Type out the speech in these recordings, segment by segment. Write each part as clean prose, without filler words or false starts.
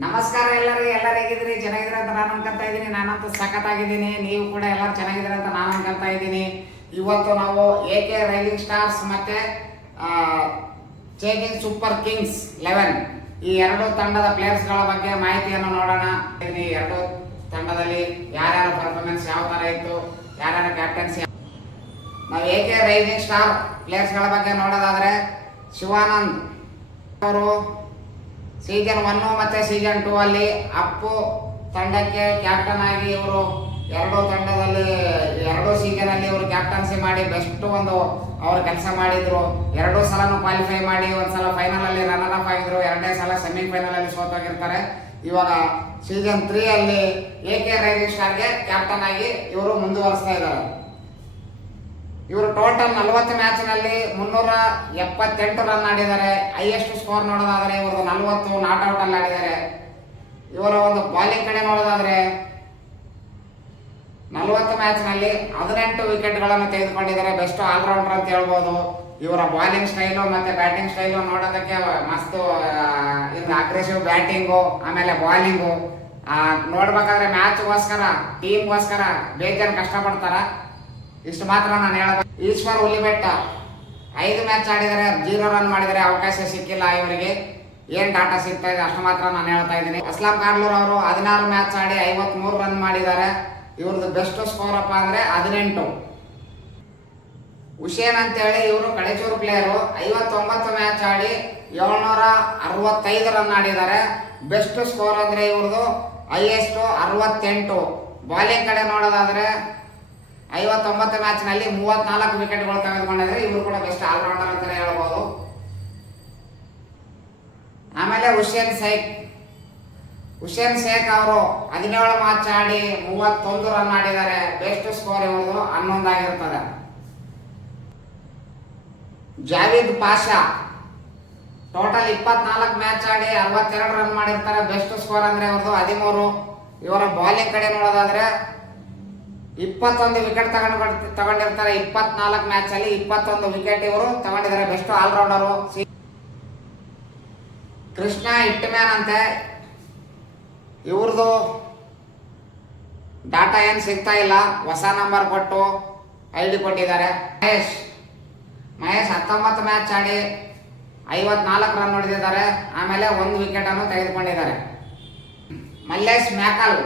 ನಮಸ್ಕಾರ ಎಲ್ಲರಿಗೂ. ಎಲ್ಲರೂ ಹೇಗಿದ್ದೀರಿ? ಚೆನ್ನಾಗಿದ್ದೀರ ಅಂತ ನಾನು ಅನ್ಕೊಂತ ಇದ್ದೀನಿ. ನಾನಂತೂ ಸಖತ್ತಾಗಿದ್ದೀನಿ. ನೀವು ಕೂಡ ಎಲ್ಲರೂ ಚೆನ್ನಾಗಿದ್ದೀರ ಅಂತ ನಾನು ಅನ್ಕೊಂತ ಇದ್ದೀನಿ. ಇವತ್ತು ನಾವು AK ರೈಸಿಂಗ್ ಸ್ಟಾರ್ಸ್ ಮತ್ತೆ ಚೇಜಿಂಗ್ ಸೂಪರ್ ಕಿಂಗ್ಸ್ 11 ಈ ಎರಡು ತಂಡದ ಪ್ಲೇಯರ್ಸ್ಗಳ ಬಗ್ಗೆ ಮಾಹಿತಿಯನ್ನು ನೋಡೋಣ. ಈ ಎರಡು ತಂಡದಲ್ಲಿ ಯಾರ್ಯಾರ ಪರ್ಫಾರ್ಮೆನ್ಸ್ ಯಾವ ಥರ ಇತ್ತು, ಯಾರ್ಯಾರ ಕ್ಯಾಪ್ಟನ್ಸಿ. ನಾವು AK ರೈಸಿಂಗ್ ಸ್ಟಾರ್ ಪ್ಲೇಯರ್ಸ್ಗಳ ಬಗ್ಗೆ ನೋಡೋದಾದರೆ ಶಿವಾನಂದ್ ಅವರು ಸೀಸನ್ 1 ಮತ್ತು ಸೀಸನ್ 2 ಅಲ್ಲಿ ಅಪ್ಪು ತಂಡಕ್ಕೆ ಕ್ಯಾಪ್ಟನ್ ಆಗಿ ಇವರು ಎರಡು ಸೀಸನಲ್ಲಿ ಇವರು ಕ್ಯಾಪ್ಟನ್ಸಿ ಮಾಡಿ ಬೆಸ್ಟ್ ಒಂದು ಅವರು ಕೆಲಸ ಮಾಡಿದ್ರು. 2 ಸಲನೂ ಕ್ವಾಲಿಫೈ ಮಾಡಿ ಒಂದ್ಸಲ ಫೈನಲ್ ಅಲ್ಲಿ ರನ್ನರ್ ಅಪ್ ಆಗಿದ್ರು, 2ನೇ ಸಲ ಸೆಮಿಫೈನಲ್ ಅಲ್ಲಿ ಸೋತೋಗಿರ್ತಾರೆ. ಇವಾಗ ಸೀಸನ್ 3 ಅಲ್ಲಿ AK ರೈಸಿಂಗ್ ಸ್ಟಾರ್ಗೆ ಕ್ಯಾಪ್ಟನ್ ಆಗಿ ಇವರು ಮುಂದುವರಿಸ್ತಾ ಇದ್ದಾರೆ. ಇವರು ಟೋಟಲ್ 40 ಮ್ಯಾಚ್ನಲ್ಲಿ 378 ರನ್ ಆಡಿದ್ದಾರೆ. ಹೈಯೆಸ್ಟ್ ಸ್ಕೋರ್ ನೋಡೋದಾದ್ರೆ ಇವ್ರದ್ದು 40 ನಾಟ್ ಔಟ್ ಅಲ್ಲಿ ಆಡಿದ್ದಾರೆ. ಇವರ ಒಂದು ಬಾಲಿಂಗ್ ಕಡೆ ನೋಡೋದಾದ್ರೆ 40 ಮ್ಯಾಚ್ನಲ್ಲಿ 18 ವಿಕೆಟ್ಗಳನ್ನು ತೆಗೆದುಕೊಂಡಿದ್ದಾರೆ. ಬೆಸ್ಟ್ ಆಲ್ರೌಂಡರ್ ಅಂತ ಹೇಳ್ಬೋದು. ಇವರ ಬಾಲಿಂಗ್ ಸ್ಟೈಲು ಮತ್ತೆ ಬ್ಯಾಟಿಂಗ್ ಸ್ಟೈಲು ನೋಡೋದಕ್ಕೆ ಮಸ್ತ್ ಅಗ್ರೆಸಿವ್ ಬ್ಯಾಟಿಂಗು ಆಮೇಲೆ ಬಾಲಿಂಗು ನೋಡ್ಬೇಕಾದ್ರೆ ಮ್ಯಾಚ್ಗೋಸ್ಕರ ಟೀಮ್ಗೋಸ್ಕರ ಬೇಜಾರು ಕಷ್ಟಪಡ್ತಾರ. ಇಷ್ಟು ಮಾತ್ರ ನಾನು ಹೇಳಬೇಕು. ಈಶ್ವರ್ ಹುಲಿಬೆಟ್ಟ 5 ಮ್ಯಾಚ್ ಆಡಿದರೆ 0 ರನ್ ಮಾಡಿದರೆ ಅವಕಾಶ ಸಿಕ್ಕಿಲ್ಲ. ಇವರಿಗೆ ಏನ್ ಡಾಟಾ ಸಿಗ್ತಾ ಇದೆ ಅಷ್ಟು ಮಾತ್ರ ನಾನು ಹೇಳ್ತಾ ಇದ್ದೀನಿ. ಅಸ್ಲಾಂ ಕಾಡ್ಲೂರ್ ಅವರು 16 ಮ್ಯಾಚ್ ಆಡಿ 53 ರನ್ ಮಾಡಿದ್ದಾರೆ. ಇವ್ರದ್ದು ಬೆಸ್ಟ್ ಸ್ಕೋರ್ ಅಪ್ಪ ಅಂದ್ರೆ 18. ಹುಸೇನ್ ಅಂತೇಳಿ ಇವರು ಕಳೆಚೂರು ಪ್ಲೇಯರು 59 ಮ್ಯಾಚ್ ಆಡಿ 765 ರನ್ ಆಡಿದ್ದಾರೆ. ಬೆಸ್ಟ್ ಸ್ಕೋರ್ ಅಂದ್ರೆ ಇವ್ರದ್ದು ಹೈಯೆಸ್ಟ್ 68. ಬಾಲಿಂಗ್ ಕಡೆ ನೋಡೋದಾದ್ರೆ 59 ಮ್ಯಾಚ್ನಲ್ಲಿ 34 ವಿಕೆಟ್ಗಳು ತೆಗೆದುಕೊಂಡಿದ್ರೆ ಇವರು ಕೂಡ ಬೆಸ್ಟ್ ಆಲ್ರೌಂಡರ್ ಅಂತಾನೆ ಹೇಳ್ಬೋದು. ಆಮೇಲೆ ಹುಸೇನ್ ಶೇಖ್ ಅವರು 17 ಮ್ಯಾಚ್ ಆಡಿ 31 ರನ್ ಆಡಿದ್ದಾರೆ. ಬೆಸ್ಟ್ ಸ್ಕೋರ್ ಇವ್ರದ್ದು 11 ಆಗಿರ್ತದೆ. ಜಾವೀದ್ ಪಾಷಾ ಟೋಟಲ್ 24 ಮ್ಯಾಚ್ ಆಡಿ 62 ರನ್ ಮಾಡಿರ್ತಾರೆ. ಬೆಸ್ಟ್ ಸ್ಕೋರ್ ಅಂದ್ರೆ ಇವ್ರದ್ದು 13. ಇವರ ಬಾಲಿಂಗ್ ಕಡೆ ನೋಡೋದಾದ್ರೆ 21 ವಿಕೆಟ್ ತಗೊಂಡಿರ್ತಾರೆ. 24 ಮ್ಯಾಚ್ ಅಲ್ಲಿ 21 ವಿಕೆಟ್ ಇವರು ತಗೊಂಡಿದ್ದಾರೆ. Best all-rounder. ಕೃಷ್ಣ ಹಿಟ್ಮ್ಯಾನ್ ಅಂತೆ, ಇವ್ರದ್ದು ಡಾಟಾ ಏನು ಸಿಗ್ತಾ ಇಲ್ಲ. ಹೊಸ ನಂಬರ್ ಕೊಟ್ಟು ID ಕೊಟ್ಟಿದ್ದಾರೆ. ಮಹೇಶ್ 19 ಮ್ಯಾಚ್ ಆಡಿ 54 ರನ್ ಹೊಡೆದಿದ್ದಾರೆ. ಆಮೇಲೆ 1 ವಿಕೆಟ್ ಅನ್ನು ತೆಗೆದುಕೊಂಡಿದ್ದಾರೆ. ಮಲ್ಲೇಶ್ ಮ್ಯಾಕಲ್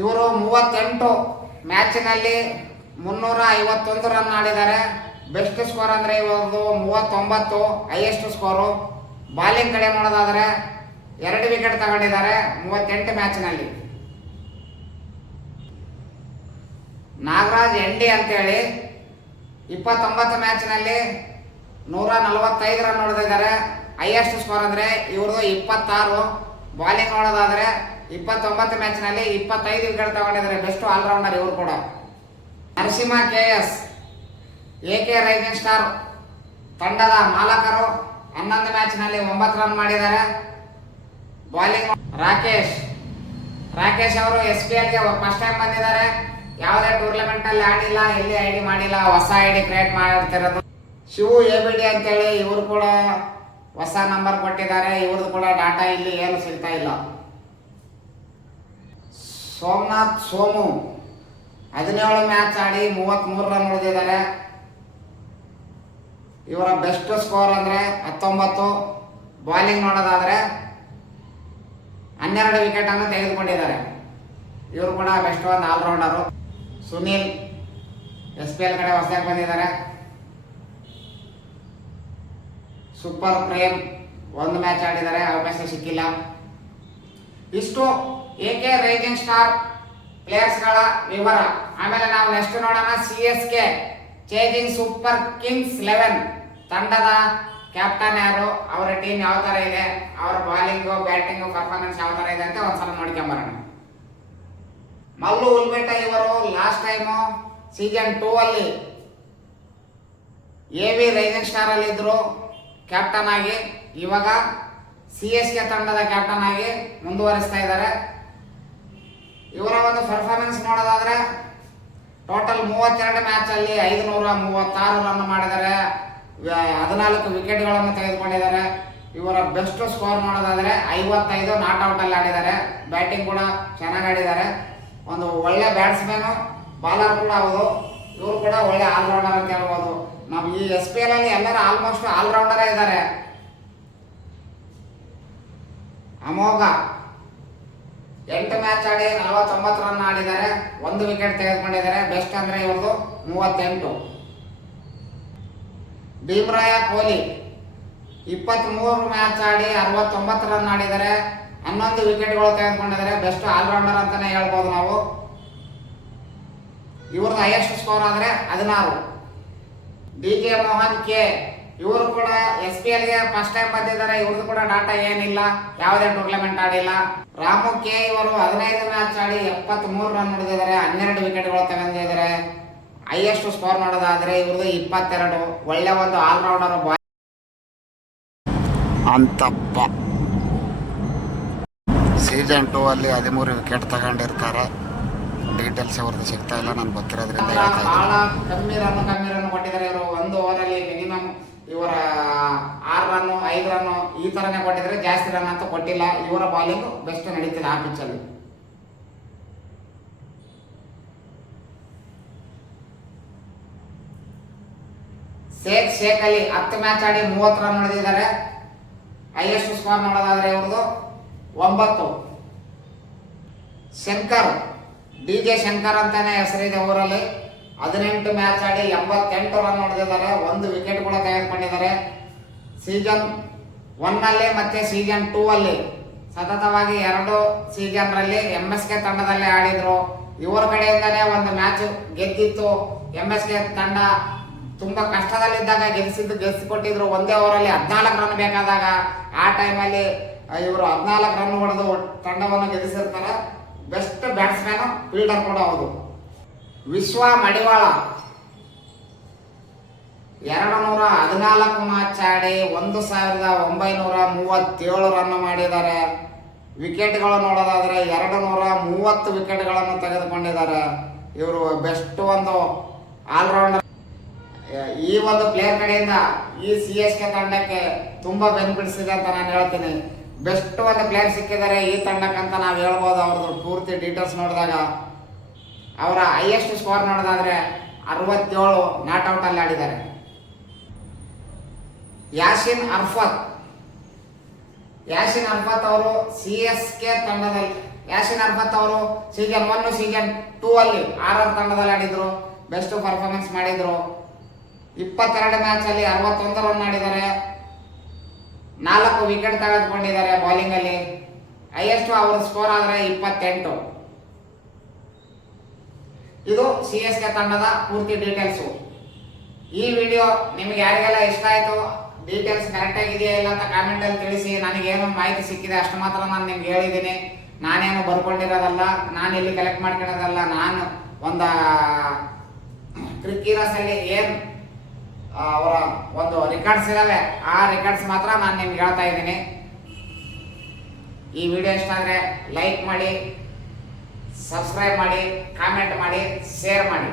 ಇವರು 38 ಮ್ಯಾಚಿನಲ್ಲಿ 351 ರನ್ ಆಡಿದ್ದಾರೆ. ಬೆಸ್ಟ್ ಸ್ಕೋರ್ ಅಂದ್ರೆ ಇವ್ರದ್ದು 39 ಹೈಯೆಸ್ಟ್ ಸ್ಕೋರು. ಬಾಲಿಂಗ್ ಕಡೆ ನೋಡೋದಾದ್ರೆ 2 ವಿಕೆಟ್ ತಗೊಂಡಿದ್ದಾರೆ 38 ಮ್ಯಾಚ್ನಲ್ಲಿ. ನಾಗರಾಜ್ ಎಂಡಿ ಅಂತೇಳಿ 29 ಮ್ಯಾಚ್ನಲ್ಲಿ 145 ರನ್ ಹೊಡೆದಿದ್ದಾರೆ. ಹೈಯೆಸ್ಟ್ ಸ್ಕೋರ್ ಅಂದ್ರೆ ಇವ್ರದ್ದು 26. ಬಾಲಿಂಗ್ ನೋಡೋದಾದ್ರೆ 29 ಮ್ಯಾಚ್ನಲ್ಲಿ 25 ವಿಕೆಟ್ ತಗೊಂಡಿದ್ದಾರೆ. ಬೆಸ್ಟ್ ಆಲ್ರೌಂಡರ್ ಇವರು ಕೂಡ. Narasimha KS AK rising star ತಂಡದ ಮಾಲಕರು 11 ಮ್ಯಾಚ್ನಲ್ಲಿ 9 ರನ್ ಮಾಡಿದ್ದಾರೆ. ಬಾಲಿಂಗ್ ರಾಕೇಶ್ ಅವರು SPLಗೆ ಫಸ್ಟ್ ಟೈಮ್ ಬಂದಿದ್ದಾರೆ. ಯಾವುದೇ ಟೂರ್ನಮೆಂಟ್ ಅಲ್ಲಿ ಆಡಿಲ್ಲ, ಎಲ್ಲಿ ID ಮಾಡಿಲ್ಲ, ಹೊಸ ID ಕ್ರಿಯೇಟ್ ಮಾಡ್ತಿರೋದು. ಶಿವು ABD ಅಂತೇಳಿ ಇವರು ಕೂಡ ಹೊಸ ನಂಬರ್ ಕೊಟ್ಟಿದ್ದಾರೆ. ಇವ್ರದ್ದು ಕೂಡ ಡಾಟಾ ಇಲ್ಲಿ ಏನು ಸಿಗ್ತಾ ಇಲ್ಲ. ಸೋಮನಾಥ್ ಸೋಮು 17 ಮ್ಯಾಚ್ ಆಡಿ 33 ರನ್ ಹೊಡೆದಿದ್ದಾರೆ. ಇವರ ಬೆಸ್ಟ್ ಸ್ಕೋರ್ ಅಂದ್ರೆ 19. ಬಾಲಿಂಗ್ ನೋಡೋದಾದ್ರೆ 12 ವಿಕೆಟ್ ಅನ್ನು ತೆಗೆದುಕೊಂಡಿದ್ದಾರೆ. ಇವರು ಕೂಡ ಬೆಸ್ಟ್ ಒಂದು ಆಲ್ರೌಂಡರು. ಸುನಿಲ್ SPL ಕಡೆ ಹೊಸದಾಗಿ ಬಂದಿದ್ದಾರೆ. ಸೂಪರ್ ಪ್ರೇಮ್ 1 ಮ್ಯಾಚ್ ಆಡಿದ್ದಾರೆ, ಅವಕಾಶ ಸಿಕ್ಕಿಲ್ಲ. ಇಷ್ಟು AK ರೈಸಿಂಗ್ ಸ್ಟಾರ್ ಪ್ಲೇಯರ್ಸ್ಗಳ ವಿವರ. ಆಮೇಲೆ ನಾವು ನೆಕ್ಸ್ಟ್ ನೋಡೋಣ CSK ಚೇಜಿಂಗ್ ಸೂಪರ್ ಕಿಂಗ್ಸ್ 11 ತಂಡದ ಕ್ಯಾಪ್ಟನ್ ಯಾರು, ಅವರ ಟೀಮ್ ಯಾವ ತರ ಇದೆ, ಅವರ ಬಾಲಿಂಗು ಬ್ಯಾಟಿಂಗು ಪರ್ಫಾರ್ಮೆನ್ಸ್ ಯಾವ ತರ ಇದೆ ಅಂತ ಒಂದ್ಸಲ ನೋಡ್ಕೊಂಬರೋಣ. ಮಲ್ಲು ಹುಲ್ಬೆಟ್ಟ ಇವರು ಲಾಸ್ಟ್ ಟೈಮು ಸೀಸನ್ 2 ಅಲ್ಲಿ AB ರೈಸಿಂಗ್ ಸ್ಟಾರ್ ಅಲ್ಲಿ ಇದ್ರು ಕ್ಯಾಪ್ಟನ್ ಆಗಿ. ಇವಾಗ CSK ತಂಡದ ಕ್ಯಾಪ್ಟನ್ ಆಗಿ ಮುಂದುವರಿಸ್ತಾ ಇದ್ದಾರೆ. ಇವರ ಒಂದು ಪರ್ಫಾರ್ಮೆನ್ಸ್ ನೋಡೋದಾದ್ರೆ ಟೋಟಲ್ 32 ಮ್ಯಾಚ್ ಅಲ್ಲಿ 536 ರನ್ ಮಾಡಿದ್ದಾರೆ. 14 ವಿಕೆಟ್ಗಳನ್ನು ತೆಗೆದುಕೊಂಡಿದ್ದಾರೆ. ಇವರ ಬೆಸ್ಟ್ ಸ್ಕೋರ್ ನೋಡೋದಾದ್ರೆ 55 ನಾಟ್ ಔಟ್ ಅಲ್ಲಿ ಆಡಿದ್ದಾರೆ. ಬ್ಯಾಟಿಂಗ್ ಕೂಡ ಚೆನ್ನಾಗಿ ಆಡಿದ್ದಾರೆ. ಒಂದು ಒಳ್ಳೆ ಬ್ಯಾಟ್ಸ್ಮನ್ ಬಾಲರ್ ಕೂಡ ಹೌದು. ಇವರು ಕೂಡ ಒಳ್ಳೆ ಆಲ್ರೌಂಡರ್ ಅಂತ ಹೇಳ್ಬೋದು. ನಾವು ಈ SPL ಅಲ್ಲಿ ಎಲ್ಲರೂ ಆಲ್ಮೋಸ್ಟ್ ಆಲ್ರೌಂಡರೇ ಇದ್ದಾರೆ. ಅಮೋಘ 8 ಮ್ಯಾಚ್ ಆಡಿ 49 ರನ್ ಆಡಿದ್ದಾರೆ. 1 ವಿಕೆಟ್ ತೆಗೆದುಕೊಂಡಿದ್ದಾರೆ. ಬೆಸ್ಟ್ ಅಂದ್ರೆ ಇವ್ರದ್ದು 38. ಭೀಮರಾಯ ಕೊಹ್ಲಿ 23 ಮ್ಯಾಚ್ ಆಡಿ 69 ರನ್ ಆಡಿದ್ದಾರೆ. 11 ವಿಕೆಟ್ಗಳು ತೆಗೆದುಕೊಂಡಿದ್ದಾರೆ. ಬೆಸ್ಟ್ ಆಲ್ರೌಂಡರ್ ಅಂತಾನೆ ಹೇಳ್ಬೋದು ನಾವು. ಇವ್ರದ್ದು ಹೈಯೆಸ್ಟ್ ಸ್ಕೋರ್ ಆದ್ರೆ 16. DJ ಮೋಹನ್ ಕೆ ಇವರು ಕೂಡ SPL ಗೆ ಫಸ್ಟ್ ಟೈಮ್ ಬಂದಿದ್ದಾರೆ. ಇವ್ರದ್ದು ಕೂಡ ಡಾಟಾ ಏನಿಲ್ಲ, ಯಾವುದೇ ಟೂರ್ನಮೆಂಟ್ ಆಡಿಲ್ಲ. ರಾಮು ಕೆ ಇವರು 15 ಮ್ಯಾಚ್ ಆಡಿ 73 ರನ್ ಹೊಡೆದಿದ್ದಾರೆ. 12 ವಿಕೆಟ್ಗಳು ತಗೊಂಡಿದ್ದಾರೆ. ಹೈಯೆಸ್ಟ್ ಸ್ಕೋರ್ ನೋಡೋದಾದ್ರೆ ಇವ್ರದ್ದು 22. ಒಳ್ಳೆ ಒಂದು ಆಲ್ರೌಂಡರ್ ಅಂತಪ್ಪ. ಸೀಸನ್ 2 ಅಲ್ಲಿ 13 ವಿಕೆಟ್ ತಗೊಂಡಿರ್ತಾರೆ. ಡೀಟೇಲ್ಸ್ ಅವ್ರದ್ದು ಸಿಗ್ತಾ ಇಲ್ಲ, ನನಗೆ ಗೊತ್ತಿರೋದ್ರಿಂದ ಹೇಳ್ತಾ ಬಹಳ ಕಮ್ಮಿ ರನ್ ಕೊಟ್ಟಿದ್ದಾರೆ. ಇವರು ಒಂದು ಓವರಲ್ಲಿ ಮಿನಿಮಮ್ ಇವರ 6 ರನ್ 5 ರನ್ ಈ ತರನೇ ಕೊಟ್ಟಿದ್ದಾರೆ. ಜಾಸ್ತಿ ರನ್ ಅಂತ ಕೊಟ್ಟಿಲ್ಲ. ಇವರ ಬಾಲಿಂಗ್ ಬೆಸ್ಟ್ ನಡೀತಿದೆ ಆ ಪಿಚ್ ಅಲ್ಲಿ. ಶೇಖ್ ಅಲಿ 10 ಮ್ಯಾಚ್ ಆಡಿ 30 ರನ್ ಹೊಡೆದಿದ್ದಾರೆ. ಹೈಯೆಸ್ಟ್ ಸ್ಕೋರ್ ನೋಡೋದಾದ್ರೆ ಇವ್ರದ್ದು 9. ಶಂಕರ್ DJ ಶಂಕರ್ ಅಂತಾನೆ ಹೆಸರಿದೆ ಊರಲ್ಲಿ. 18 ಮ್ಯಾಚ್ ಆಡಿ 88 ರನ್ ಹೊಡೆದಿದ್ದಾರೆ. 1 ವಿಕೆಟ್ ಕೂಡ ತೆಗೆದುಕೊಂಡಿದ್ದಾರೆ. ಸೀಸನ್ 1 ಅಲ್ಲಿ ಮತ್ತೆ ಸೀಸನ್ 2 ಅಲ್ಲಿ ಸತತವಾಗಿ 2 ಸೀಸನ್ ರಲ್ಲಿ MSK ತಂಡದಲ್ಲಿ ಆಡಿದ್ರು. ಇವರ ಕಡೆಯಿಂದಾನೇ ಒಂದು ಮ್ಯಾಚ್ ಗೆದ್ದಿತ್ತು. MSK ತಂಡ ತುಂಬಾ ಕಷ್ಟದಲ್ಲಿದ್ದಾಗ ಗೆಲ್ಲಿಸಿಕೊಟ್ಟಿದ್ರು. ಒಂದೇ ಓವರಲ್ಲಿ 14 ರನ್ ಬೇಕಾದಾಗ ಆ ಟೈಮಲ್ಲಿ ಇವರು 14 ರನ್ ಹೊಡೆದು ತಂಡವನ್ನು ಗೆಲ್ಲಿಸಿರ್ತಾರೆ. ಬೆಸ್ಟ್ ಬ್ಯಾಟ್ಸ್ಮನ್, ಫೀಲ್ಡರ್ ಕೂಡ ಹೌದು. ವಿಶ್ವ ಮಡಿವಾಳ 214 ಮ್ಯಾಚ್ ಆಡಿ 1937 ರನ್ ಮಾಡಿದ್ದಾರೆ. ವಿಕೆಟ್ಗಳು ನೋಡೋದಾದ್ರೆ 230 ವಿಕೆಟ್ಗಳನ್ನು ತೆಗೆದುಕೊಂಡಿದ್ದಾರೆ. ಇವರು ಬೆಸ್ಟ್ ಒಂದು ಆಲ್ರೌಂಡರ್. ಈ ಒಂದು ಪ್ಲೇಯರ್ ಕಡೆಯಿಂದ ಈ CSK ತಂಡಕ್ಕೆ ತುಂಬಾ ಬೆನಿಫಿಟ್ಸ್ ಇದೆ ಅಂತ ನಾನು ಹೇಳ್ತೀನಿ. ಬೆಸ್ಟ್ ಒಂದು ಪ್ಲೇಯರ್ ಸಿಕ್ಕಿದ್ದಾರೆ ಈ ತಂಡಕ್ಕಂತ ನಾವು ಹೇಳ್ಬೋದು. ಅವ್ರದ್ದು ಪೂರ್ತಿ ಡೀಟೇಲ್ಸ್ ನೋಡಿದಾಗ ಅವರ ಹೈಯೆಸ್ಟ್ ಸ್ಕೋರ್ ನೋಡೋದಾದ್ರೆ 67 ನಾಟ್ ಔಟ್ ಅಲ್ಲಿ ಆಡಿದ್ದಾರೆ. ಯಾಸಿನ್ ಅರ್ಫತ್ ಅವರು CSK ತಂಡದಲ್ಲಿ ಅವರು ಸೀಸನ್ 1 ಸೀಸನ್ 2 ಅಲ್ಲಿ RR ತಂಡದಲ್ಲಿ ಆಡಿದ್ರು. ಬೆಸ್ಟ್ ಪರ್ಫಾರ್ಮೆನ್ಸ್ ಮಾಡಿದ್ರು. 22 ಮ್ಯಾಚ್ ಅಲ್ಲಿ 61 ರನ್ ಮಾಡಿದ್ದಾರೆ. 4 ವಿಕೆಟ್ ತೆಗೆದುಕೊಂಡಿದ್ದಾರೆ ಬೌಲಿಂಗ್ ಅಲ್ಲಿ. ಹೈಯೆಸ್ಟ್ ಅವರ ಸ್ಕೋರ್ ಆದ್ರೆ 28. ಇದು CSK ತಂಡದ ಪೂರ್ತಿ ಡೀಟೇಲ್ಸು. ಈ ವಿಡಿಯೋ ನಿಮಗೆ ಯಾರಿಗೆಲ್ಲ ಇಷ್ಟ ಆಯ್ತು, ಡೀಟೇಲ್ಸ್ ಕರೆಕ್ಟ್ ಆಗಿದೆಯಾ ಇಲ್ಲ ಅಂತ ಕಾಮೆಂಟ್ ಅಲ್ಲಿ ತಿಳಿಸಿ. ನನಗೇನು ಮಾಹಿತಿ ಸಿಕ್ಕಿದೆ ಅಷ್ಟು ಮಾತ್ರ ನಾನು ನಿಮ್ಗೆ ಹೇಳಿದ್ದೀನಿ. ನಾನೇನು ಬರ್ಕೊಂಡಿರೋದಲ್ಲ, ನಾನು ಇಲ್ಲಿ ಕಲೆಕ್ಟ್ ಮಾಡ್ಕೊಳ್ಳೋದಲ್ಲ. ನಾನು ಒಂದು ಕ್ರಿಕೆಟರ್ಸ್ ಅಲ್ಲಿ ಏನು ಅವರ ಒಂದು ರೆಕಾರ್ಡ್ಸ್ ಇದಾವೆ, ಆ ರೆಕಾರ್ಡ್ಸ್ ಮಾತ್ರ ನಾನು ನಿಮ್ಗೆ ಹೇಳ್ತಾ ಇದ್ದೀನಿ. ಈ ವಿಡಿಯೋ ಇಷ್ಟ ಆದರೆ ಲೈಕ್ ಮಾಡಿ, ಸಬ್ಸ್ಕ್ರೈಬ್ ಮಾಡಿ, ಕಾಮೆಂಟ್ ಮಾಡಿ, ಶೇರ್ ಮಾಡಿ.